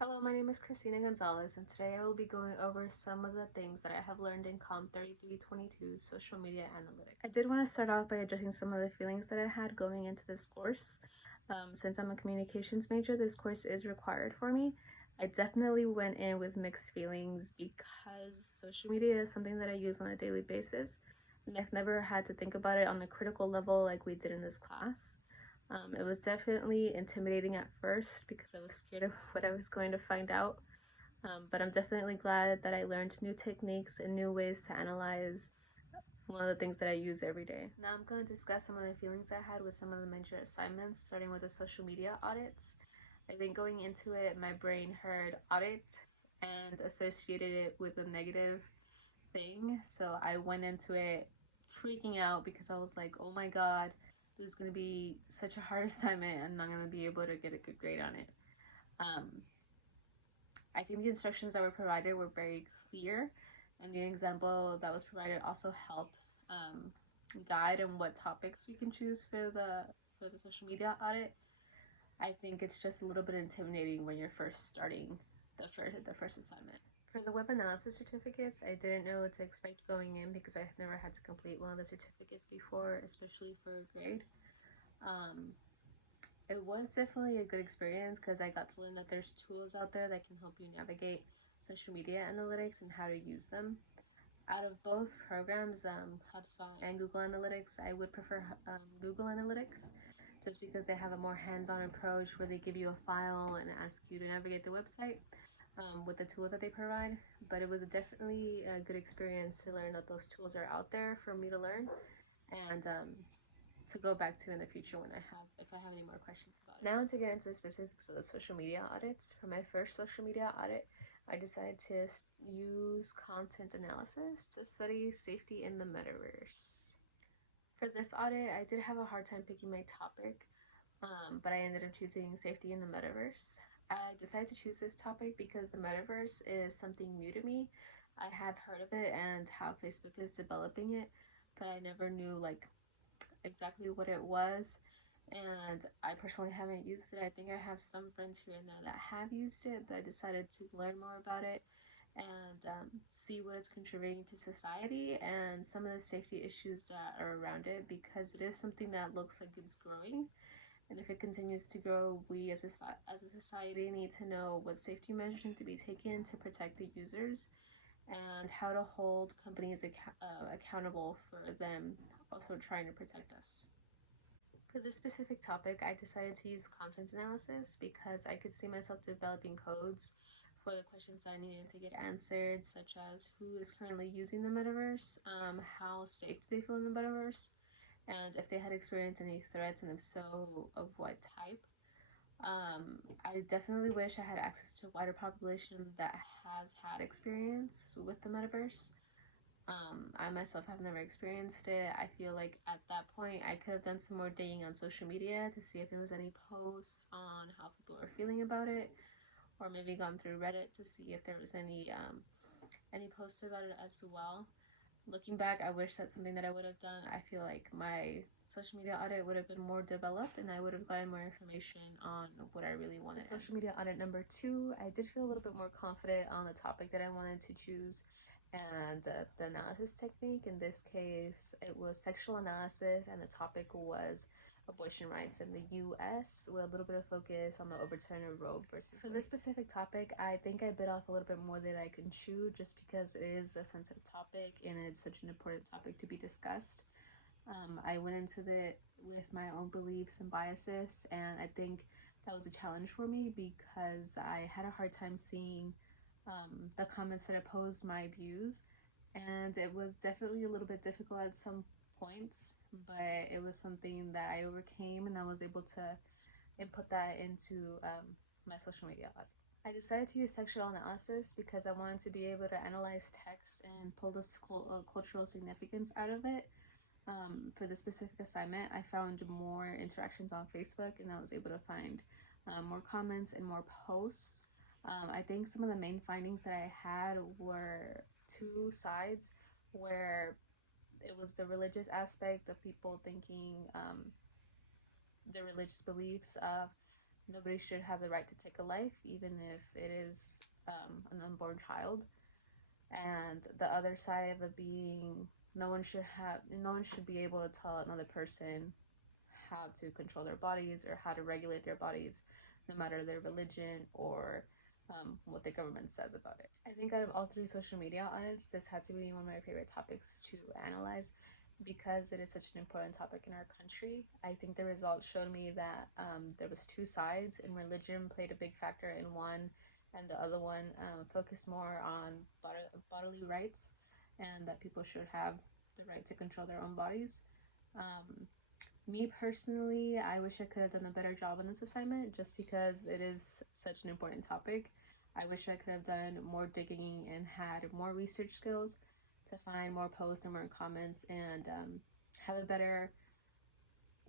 Hello, my name is Christina Gonzalez, and today I will be going over some of the things that I have learned in COMM 3322 Social Media Analytics. I did want to start off by addressing some of the feelings that I had going into this course. Since I'm a communications major, this course is required for me. I definitely went in with mixed feelings because social media is something that I use on a daily basis, and I've never had to think about it on a critical level like we did in this class. It was definitely intimidating at first because I was scared of what I was going to find out. But I'm definitely glad that I learned new techniques and new ways to analyze one of the things that I use every day. Now I'm going to discuss some of the feelings I had with some of the major assignments, starting with the social media audits. I think going into it, my brain heard audit and associated it with a negative thing. So I went into it freaking out because I was like, oh my God, this is going to be such a hard assignment. I'm not going to be able to get a good grade on it. Um, I think the instructions that were provided were very clear, and the example that was provided also helped guide on what topics we can choose for the social media audit. I think it's just a little bit intimidating when you're first starting the first assignment. For the web analysis certificates, I didn't know what to expect going in because I've never had to complete one of the certificates before, especially for a grade. Um, it was definitely a good experience because I got to learn that there's tools out there that can help you navigate social media analytics and how to use them. Out of both programs, HubSpot and Google Analytics, I would prefer Google Analytics just because they have a more hands-on approach where they give you a file and ask you to navigate the website with the tools that they provide. But it was definitely a good experience to learn that those tools are out there for me to learn and to go back to in the future if I have any more questions about it. Now to get into the specifics of the social media audits. For my first social media audit, I decided to use content analysis to study safety in the metaverse. For this audit, I did have a hard time picking my topic, but I ended up choosing safety in the metaverse. I decided to choose this topic because the metaverse is something new to me. I have heard of it and how Facebook is developing it, but I never knew exactly what it was. And I personally haven't used it. I think I have some friends here and there that have used it, but I decided to learn more about it and see what it's contributing to society and some of the safety issues that are around it because it is something that looks like it's growing. And if it continues to grow, we as a society need to know what safety measures need to be taken to protect the users and how to hold companies accountable for them also trying to protect us. For this specific topic, I decided to use content analysis because I could see myself developing codes for the questions I needed to get answered, such as who is currently using the metaverse, how safe do they feel in the metaverse, and if they had experienced any threats, and if so, of what type. I definitely wish I had access to a wider population that has had experience with the metaverse. I myself have never experienced it. I feel like at that point I could have done some more digging on social media to see if there was any posts on how people are feeling about it, or maybe gone through Reddit to see if there was any posts about it as well. Looking back, I wish that's something that I would have done. I feel like my social media audit would have been more developed and I would have gotten more information on what I really wanted. The social media audit number 2, I did feel a little bit more confident on the topic that I wanted to choose and the analysis technique. In this case, it was sexual analysis and the topic was abortion rights in the US with a little bit of focus on the overturn of Roe versus Wade. For this specific topic, I think I bit off a little bit more than I can chew just because it is a sensitive topic and it's such an important topic to be discussed. I went into it with my own beliefs and biases, and I think that was a challenge for me because I had a hard time seeing the comments that opposed my views, and it was definitely a little bit difficult at some points, but it was something that I overcame and I was able to input that into my social media. I decided to use sexual analysis because I wanted to be able to analyze text and pull the cultural significance out of it. For this specific assignment, I found more interactions on Facebook and I was able to find more comments and more posts. I think some of the main findings that I had were two sides where it was the religious aspect of people thinking the religious beliefs of nobody should have the right to take a life, even if it is an unborn child. And the other side of it being, no one should be able to tell another person how to control their bodies or how to regulate their bodies, no matter their religion or what the government says about it. I think out of all three social media audits, this had to be one of my favorite topics to analyze because it is such an important topic in our country. I think the results showed me that there was two sides, and religion played a big factor in one, and the other one focused more on bodily rights and that people should have the right to control their own bodies. Um, Me personally, I wish I could have done a better job on this assignment just because it is such an important topic. I wish I could have done more digging and had more research skills to find more posts and more comments and have a better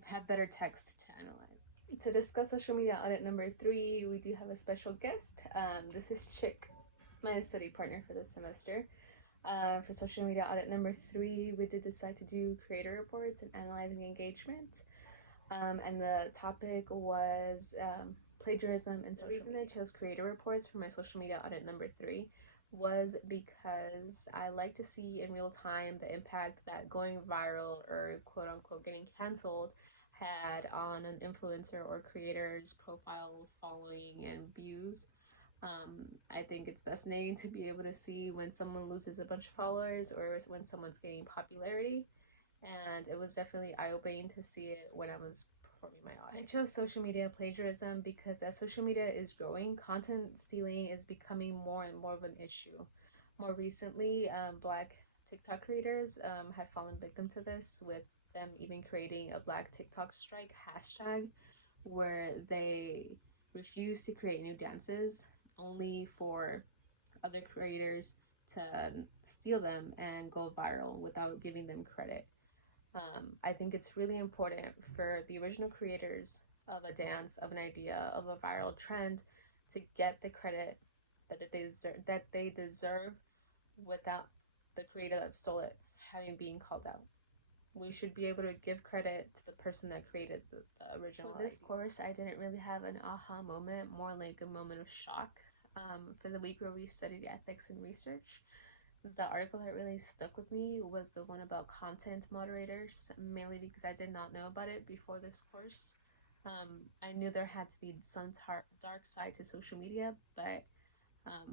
have better text to analyze. To discuss social media audit number 3, we do have a special guest. This is Chick, my study partner for this semester. For social media audit number 3, we did decide to do creator reports and analyzing engagement. And the topic was plagiarism and social media. The reason I chose creator reports for my social media audit number 3 was because I like to see in real time the impact that going viral or quote unquote getting canceled had on an influencer or creator's profile, following, and views. I think it's fascinating to be able to see when someone loses a bunch of followers or when someone's gaining popularity, and it was definitely eye-opening to see it when I was performing my audit. I chose social media plagiarism because as social media is growing, content stealing is becoming more and more of an issue. More recently, Black TikTok creators have fallen victim to this, with them even creating a Black TikTok strike hashtag where they refuse to create new dances only for other creators to steal them and go viral without giving them credit. I think it's really important for the original creators of a dance, of an idea, of a viral trend to get the credit that they deserve without the creator that stole it having been called out. We should be able to give credit to the person that created the original. For this course, I didn't really have an aha moment, more like a moment of shock. For the week where we studied ethics and research, the article that really stuck with me was the one about content moderators, mainly because I did not know about it before this course. I knew there had to be some dark side to social media, but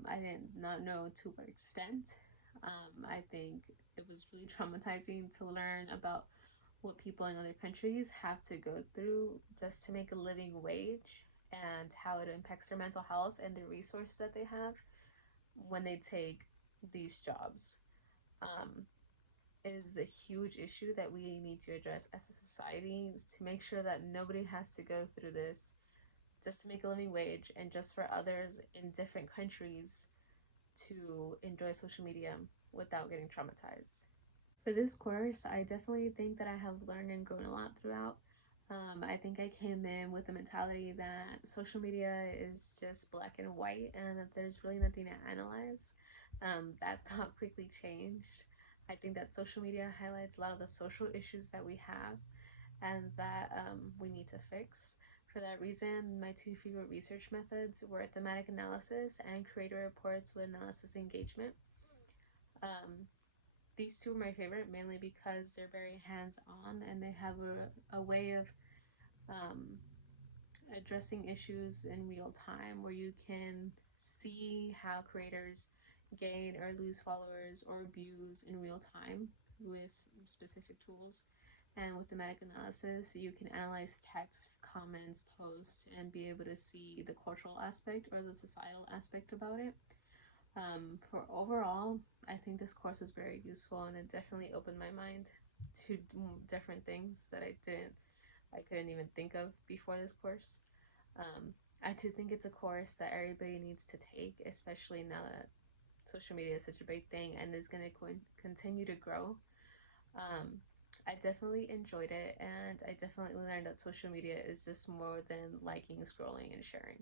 I did not know to what extent. I think it was really traumatizing to learn about what people in other countries have to go through just to make a living wage and how it impacts their mental health and the resources that they have when they take these jobs. Um, it is a huge issue that we need to address as a society to make sure that nobody has to go through this just to make a living wage and just for others in different countries to enjoy social media without getting traumatized. For this course, I definitely think that I have learned and grown a lot throughout. I think I came in with the mentality that social media is just black and white and that there's really nothing to analyze. That thought quickly changed. I think that social media highlights a lot of the social issues that we have and that we need to fix. For that reason, my two favorite research methods were thematic analysis and creator reports with analysis engagement. Um, these two are my favorite mainly because they're very hands-on and they have a way of um, addressing issues in real time where you can see how creators gain or lose followers or views in real time with specific tools. And with thematic analysis, you can analyze text, comments, posts, and be able to see the cultural aspect or the societal aspect about it. For overall, I think this course was very useful and it definitely opened my mind to different things that I couldn't even think of before this course. I do think it's a course that everybody needs to take, especially now that social media is such a big thing and is going to continue to grow. Um, I definitely enjoyed it, and I definitely learned that social media is just more than liking, scrolling, and sharing.